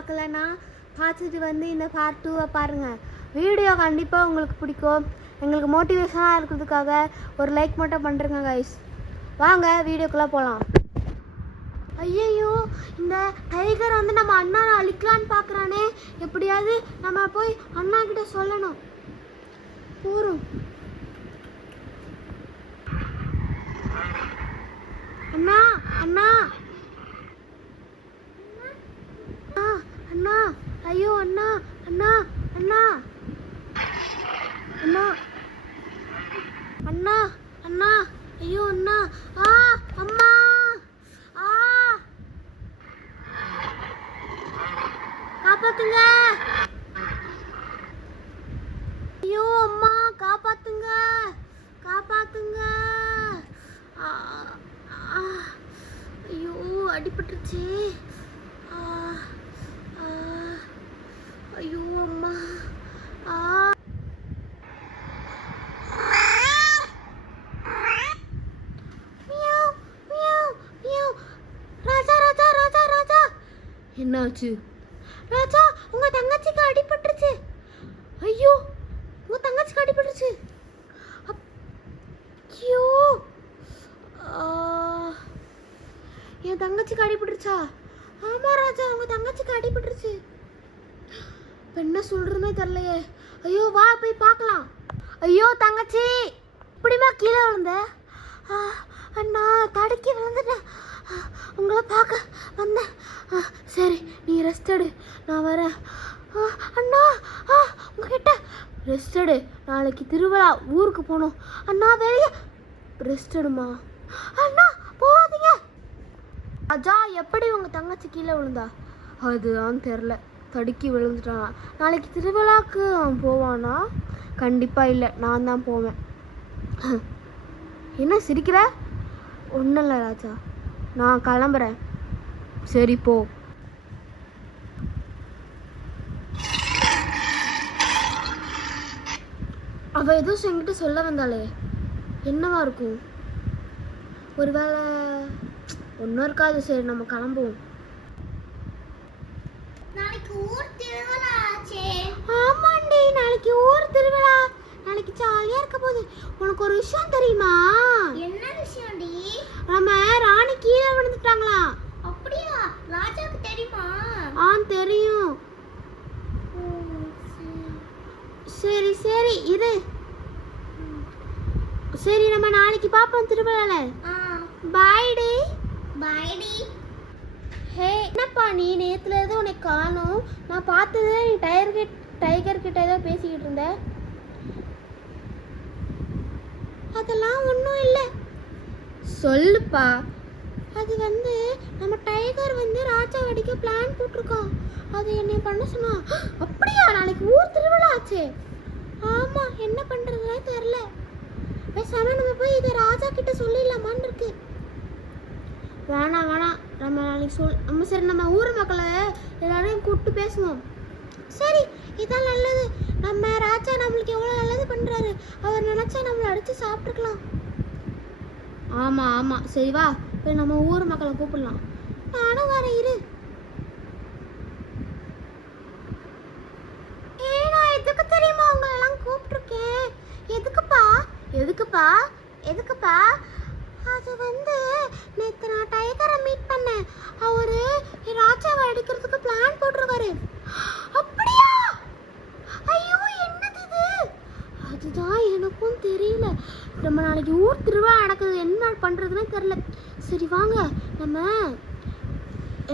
பார்க்கலன்னா பார்த்துட்டு வந்து இந்த பார்ட் 2 பாருங்கள். வீடியோ கண்டிப்பாக உங்களுக்கு பிடிக்கும். எங்களுக்கு மோட்டிவேஷனாக இருக்கிறதுக்காக ஒரு லைக் மட்டும் பண்ணுறேங்க கைஸ். வாங்க வீடியோக்குள்ளே போகலாம். ஐயோ, இந்த டைகர் வந்து நம்ம அண்ணா அழிக்கலான்னு பார்க்குறானே. எப்படியாவது நம்ம போய் அண்ணா கிட்ட சொல்லணும். போகிறோம். அண்ணா அண்ணா அண்ணா, ஐயோ அண்ணா அண்ணா அண்ணா அண்ணா அண்ணா அண்ணா, ஐயோ அண்ணா, அம்மா, காப்பாத்துங்க, ஐயோ அம்மா, காப்பாத்துங்க காப்பாத்துங்க, ஐயோ அடிபட்டுருச்சு, ஐயோ அம்மா, ராஜா ராஜா ராஜா ராஜா, என்னாச்சு ராஜா? உங்க தங்கச்சிக்கு அடிபட்டுருச்சு. ஐயோ, உங்க தங்கச்சிக்கு அடிபட்டுருச்சு. ஐயோ, என் தங்கச்சிக்கு அடிபட்டுருச்சா? ஆமா ராஜா, உங்க தங்கச்சிக்கு அடிபட்டுருச்சு. என்ன சொல்றதுமே தெரியலையே. ஐயோ, வா போய் பார்க்கலாம். ஐயோ தங்கச்சி, இப்படிமா கீழே விழுந்த? அண்ணா, தடுக்கி விழுந்துட்டேன். உங்களை பார்க்க வந்தேன். சரி, நீ ரெஸ்ட் எடு, நான் வரேன். அண்ணா, உங்ககிட்ட ரெஸ்ட் எடு. நாளைக்கு திருவிழா, ஊருக்கு போகணும். அண்ணா வெளியே ரெஸ்ட் எடுமா. அண்ணா போகாதீங்க. ராஜா, எப்படி உங்கள் தங்கச்சி கீழே விழுந்தா? அதுதான் தெரில, தடுக்கி விழுந்துட்டானா? நாளைக்கு திருவிழாவுக்கு அவன் போவானா? கண்டிப்பாக இல்லை, நான் தான் போவேன். என்ன சிரிக்கிற? ஒன்றும் இல்லை ராஜா, நான் கிளம்புறேன். சரி போ. அவள் எதுவும் என்கிட்ட சொல்ல வந்தாளே, என்னவா இருக்கும்? ஒருவேளை ஒன்றும் இருக்காது. சரி, நம்ம கிளம்புவோம். நாளைக்கு ஊர் திருவிழா ஆச்சே. ஆமாண்டி, நாளைக்கு ஊர் திருவிழா. நாளைக்கு ஜாலியா இருக்க போகுது. உனக்கு ஒரு விஷயம் தெரியுமா? என்ன விஷயம்டி? நம்ம ராணி கீழே விழுந்துட்டாங்களா? அப்படியா? ராஜாக்கு தெரியுமா? தெரியும். சரி சரி இரு. சரி, நம்ம நாளைக்கு பாப்போம் திருவிழால. பாய் டி. பாய் டி. ஹே, என்னப்பா நீ நேத்துல இருந்து உன்னை காணோம். நான் பார்த்தது நீ டைகர் கிட்ட ஏதோ பேசிக்கிட்டு இருந்த. அதெல்லாம் ஒன்றும் இல்லை. சொல்லுப்பா. அது வந்து நம்ம டைகர் வந்து ராஜா அடிக்க பிளான் போட்டிருக்கோம். அது என்னை பண்ண சொன்னா. அப்படியா? நாளைக்கு ஊர் திருவிழா ஆச்சே. ஆமா, என்ன பண்றதுன்னு தெரியல. பேசாம நம்ம போய் இதை ராஜா கிட்ட சொல்லிடலாமான்னு இருக்கு. வேணாம் வேணாம், நம்ம நாளைக்கு சரி, நம்ம ஊர் மக்களை எல்லாரையும் கூப்பிட்டு பேசுவோம். சரி, இதான் நல்லது. நம்ம ராஜா நம்மளுக்கு எவ்வளோ நல்லது பண்ணுறாரு. அவர் நினச்சா நம்மளை அடித்து சாப்பிட்டுக்கலாம். ஆமாம் ஆமாம், சரி வா போய் நம்ம ஊர் மக்களை கூப்பிடலாம். நானும் வரேன், இரு. நான் எதுக்கு தெரியுமா உங்களெல்லாம் கூப்பிட்டுருக்கேன்? எதுக்குப்பா? எதுக்குப்பா? எதுக்குப்பா? அது வந்து நேற்று நான் டைகரை மீட் பண்ணேன். அவரு ராஜாவை அடிக்கிறதுக்கு பிளான் போட்டிருக்காரு. அப்படியா? ஐயோ, என்னது இது? அதுதான் எனக்கும் தெரியல. நம்ம நாளைக்கு ஊர் திருவிழா நடக்குது, என்ன பண்ணுறதுன்னே தெரில. சரி வாங்க, நம்ம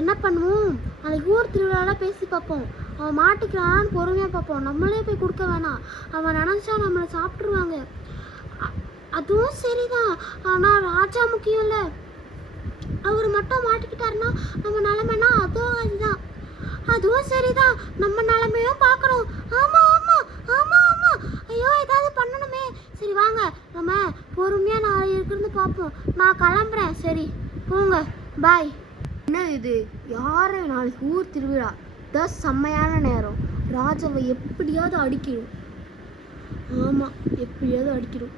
என்ன பண்ணுவோம், நாளைக்கு ஊர் திருவிழாலாம் பேசி பார்ப்போம். அவன் மாட்டிக்கிறான்னு பொறுமையாக பார்ப்போம். நம்மளே போய் கொடுக்க வேணாம். அவன் நினச்சா நம்மளை சாப்பிட்ருவாங்க. அதுவும் சரிதான், ஆனால் ராஜா முக்கியம் இல்லை. அவர் மட்டும் மாட்டிக்கிட்டாருன்னா நம்ம நிலைமைனா அதுதான். அதுவும் சரிதான், நம்ம நிலைமையும் பார்க்கணும். ஆமாம் ஆமாம் ஆமாம் ஆமாம். ஐயோ, ஏதாவது பண்ணணுமே. சரி வாங்க, நம்ம பொறுமையாக நாளைக்கு இருக்கிறது பார்ப்போம். நான் கிளம்புறேன். சரி போங்க, பாய். என்ன இது? யாரு? நாளைக்கு ஊர் திருவிழா, தான் செம்மையான நேரம். ராஜாவை எப்படியாவது அடிக்கணும். ஆமாம், எப்படியாவது அடிக்கணும்.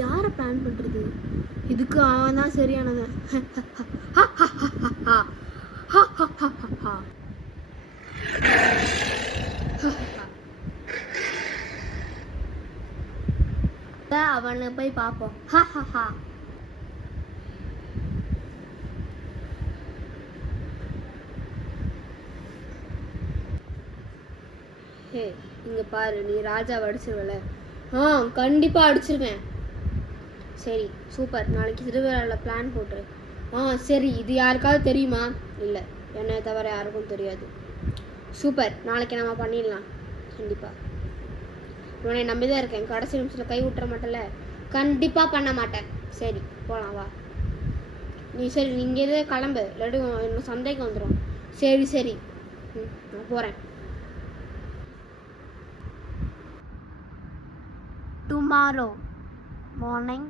யாரை பிளான் பண்ணுறது? இதுக்கு அவன் தான் சரியானவன். அவனை போய் பார்ப்போம். ஹா ஹா ஹா. ஹே, இங்க பாரு, நீ ராஜாவை அடிச்சிருவல? கண்டிப்பாக அடிச்சிருவேன். சரி, சூப்பர். நாளைக்கு திருவிழாவில் பிளான் போட்டுரு. சரி. இது யாருக்காவது தெரியுமா? இல்லை, என்னை தவிர யாருக்கும் தெரியாது. சூப்பர், நாளைக்கு நம்ம பண்ணிடலாம். கண்டிப்பாக உன்னை நம்பி தான் இருக்கேன். கடைசி நிமிஷத்தில் கை விட்டுற மாட்டேல? கண்டிப்பாக பண்ண மாட்டேன். சரி, போகலாம் வா. சரி, நீங்க கிளம்பு, இல்லாட்டி இன்னும் சந்தேகம் வந்துடும். சரி. நான் போகிறேன். Tomorrow morning.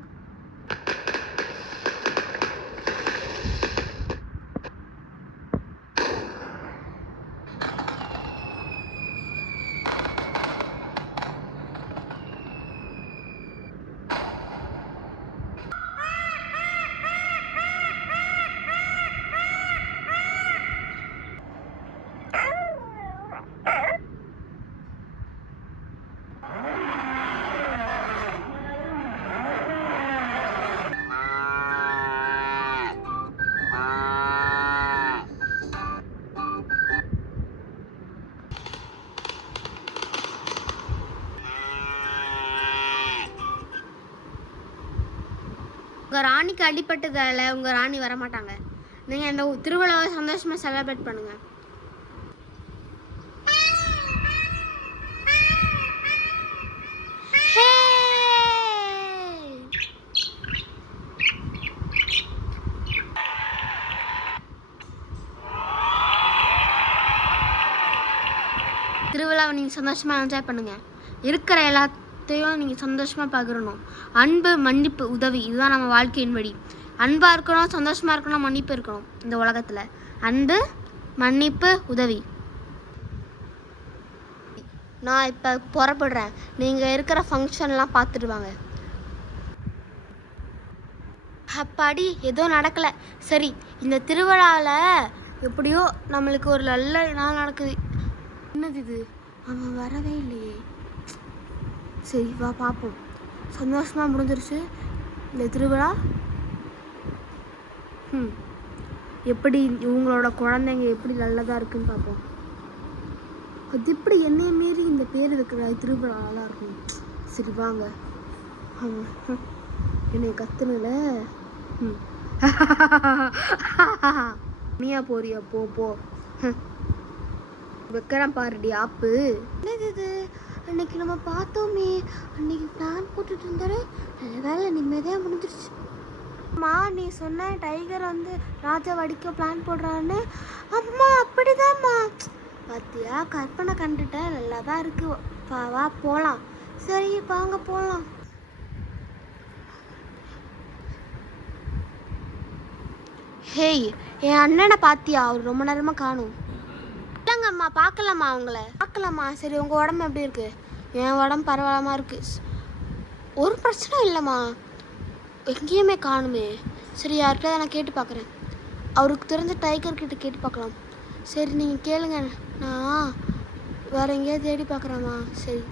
உங்கள் ராணிக்கு அடிப்பட்டதால் உங்கள் ராணி வரமாட்டாங்க. நீங்கள் இந்த திருவிழாவை சந்தோஷமாக செலிப்ரேட் பண்ணுங்கள். திருவிழாவை நீங்கள் சந்தோஷமாக என்ஜாய் பண்ணுங்கள். இருக்கிற எல்லாத்தையும் நீங்கள் சந்தோஷமாக பகிரணும். அன்பு, மன்னிப்பு, உதவி, இதுதான் நம்ம வாழ்க்கையின் வழி. அன்பாக இருக்கணும், சந்தோஷமாக இருக்கணும், மன்னிப்பு இருக்கணும். இந்த உலகத்தில் அன்பு, மன்னிப்பு, உதவி. நான் இப்போ புறப்படுறேன். நீங்கள் இருக்கிற ஃபங்க்ஷன்லாம் பார்த்துட்டு வாங்க. அப்பாடி, எதுவும் நடக்கலை. சரி, இந்த திருவிழாவில் எப்படியோ நம்மளுக்கு ஒரு நல்ல நாள் நடக்குது. என்னது இது? அவன் வரவே இல்லையே. சரி, வா பார்ப்போம். சந்தோஷமாக முடிஞ்சிருச்சு இந்த திருவிழா. எப்படி இவங்களோட குழந்தைங்க எப்படி நல்லதாக இருக்குன்னு பார்ப்போம். அது எப்படி என்னைய மீறி இந்த பேர் இருக்கிற திருவிழா நல்லா இருக்கும். சரி வாங்க. என்னை கத்துனல. நீயா போறியா? போ. வைக்கிறேன் பாருடி ஆப்பு. என்னது இது? அன்னைக்கு நம்ம பார்த்தோமே, அன்னைக்கு பிளான் போட்டுட்டு இருந்தாரு. நல்ல வேலை நிம்மதியாக முடிஞ்சிருச்சு. அம்மா, நீ சொன்ன டைகர் வந்து ராஜாவை அடிக்க பிளான் போடுறான்னு. அம்மா, அப்படிதாம்மா. பார்த்தியா, கற்பனை கண்டுட்டேன். நல்லா தான் இருக்கு. வா போகலாம். சரி வாங்க போகலாம். ஹேய், என் அண்ணனை பார்த்தியா? அவர் ரொம்ப நேரமாக காணும். இல்லைங்கம்மா, பார்க்கலாமா? அவங்கள பார்க்கலாமா? சரி, உங்கள் உடம்பு எப்படி இருக்குது? என் உடம்பு பரவாயில்லாம இருக்குது. ஒரு பிரச்சனை இல்லைம்மா. எங்கேயுமே காணுமே. சரி, யார்கிட்ட நான் கேட்டு பார்க்குறேன். அவருக்கு தெரிஞ்ச டைகர்கிட்ட கேட்டு பார்க்கலாம். சரி, நீங்கள் கேளுங்க. நான் வேறு எங்கேயாவது தேடி பார்க்குறேம்மா. சரி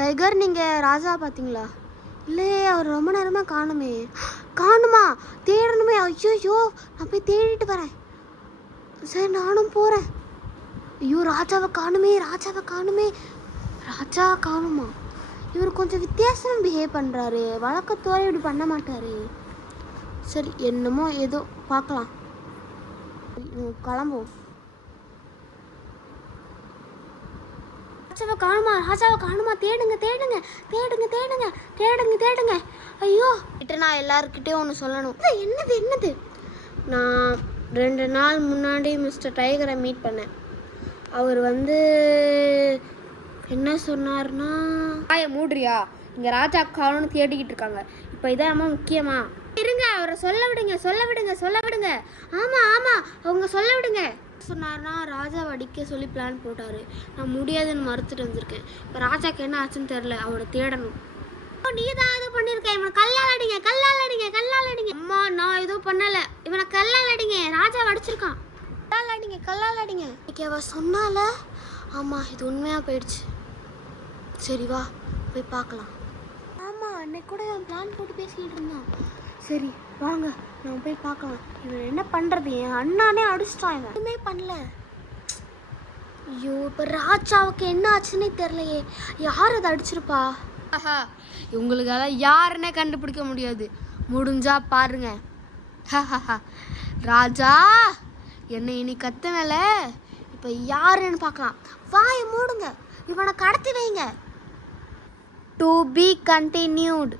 டைகர், நீங்கள் ராஜா பார்த்தீங்களா? இல்லையே, அவர் ரொம்ப நேரமாக காணுமே. காணுமா? தேடணுமே. ஐயோ, நான் போய் தேடிட்டு வரேன். சரி, நானும் போகிறேன். ஐயோ, ராஜாவை காணுமே. ராஜா காணுமா? இவர் கொஞ்சம் வித்தியாசமாக பிஹேவ் பண்ணுறாரு. வழக்கத்தோடு இப்படி பண்ண மாட்டார். சரி, என்னமோ ஏதோ பார்க்கலாம். கிளம்புவோம். ராஜாவை காணுமா? தேடுங்க. ஐயோ, கிட்ட நான் எல்லாருக்கிட்டையும் ஒன்று சொல்லணும். என்னது? நான் 2 நாள் முன்னாடி மிஸ்டர் டைகரை மீட் பண்ணேன். அவர் வந்து என்ன சொன்னார்னா, வாயை மூடுறியா? இங்கே ராஜா காணும்னு தேடிக்கிட்டு இருக்காங்க. இப்போ இதான் ரொம்ப முக்கியமா? இருங்க, அவரை சொல்ல விடுங்க. ஆமாம், அவங்க சொல்ல விடுங்க. சொன்னார்னா ராஜாவை அடிக்க சொல்லி பிளான் போட்டார். நான் முடியாதுன்னு மறுத்துட்டு வந்திருக்கேன். இப்போ ராஜாக்கு என்ன ஆச்சுன்னு தெரில. அவரை தேடணும். நீ தான் இது பண்ணியிருக்க. இவனை கல்லால் அடிங்க. அம்மா, நான் எதுவும் பண்ணலை. இவனை கல்லால் அடிங்க. ராஜாவை அடிச்சிருக்கான். கல்லால் அடிங்க. இன்னைக்கு அவ சொன்னால. ஆமாம், இது உண்மையாக போயிடுச்சு. சரி வா, போய் பார்க்கலாம். ஆமாம் அன்னைக்கு கூட பிளான் போட்டு பேசிக்கிட்டு இருந்தான். சரி வாங்க நம்ம போய் பார்க்கலாம். இவன் என்ன பண்ணுறது? என் அண்ணானே அடிச்சிட்டான். இவன் எதுவுமே பண்ணல. ஐயோ இப்போ ராஜாவுக்கு என்ன ஆச்சுன்னே தெரியலையே. யார் அதை அடிச்சிருப்பா? இவங்களுக்கால யாருன்னே கண்டுபிடிக்க முடியாது. முடிஞ்சா பாருங்க. ராஜா என்னை இனி கத்துனல, இப்போ யாருன்னு பார்க்கலாம். வாயை மூடுங்க, இவனை கடத்தி வைங்க. To be continued.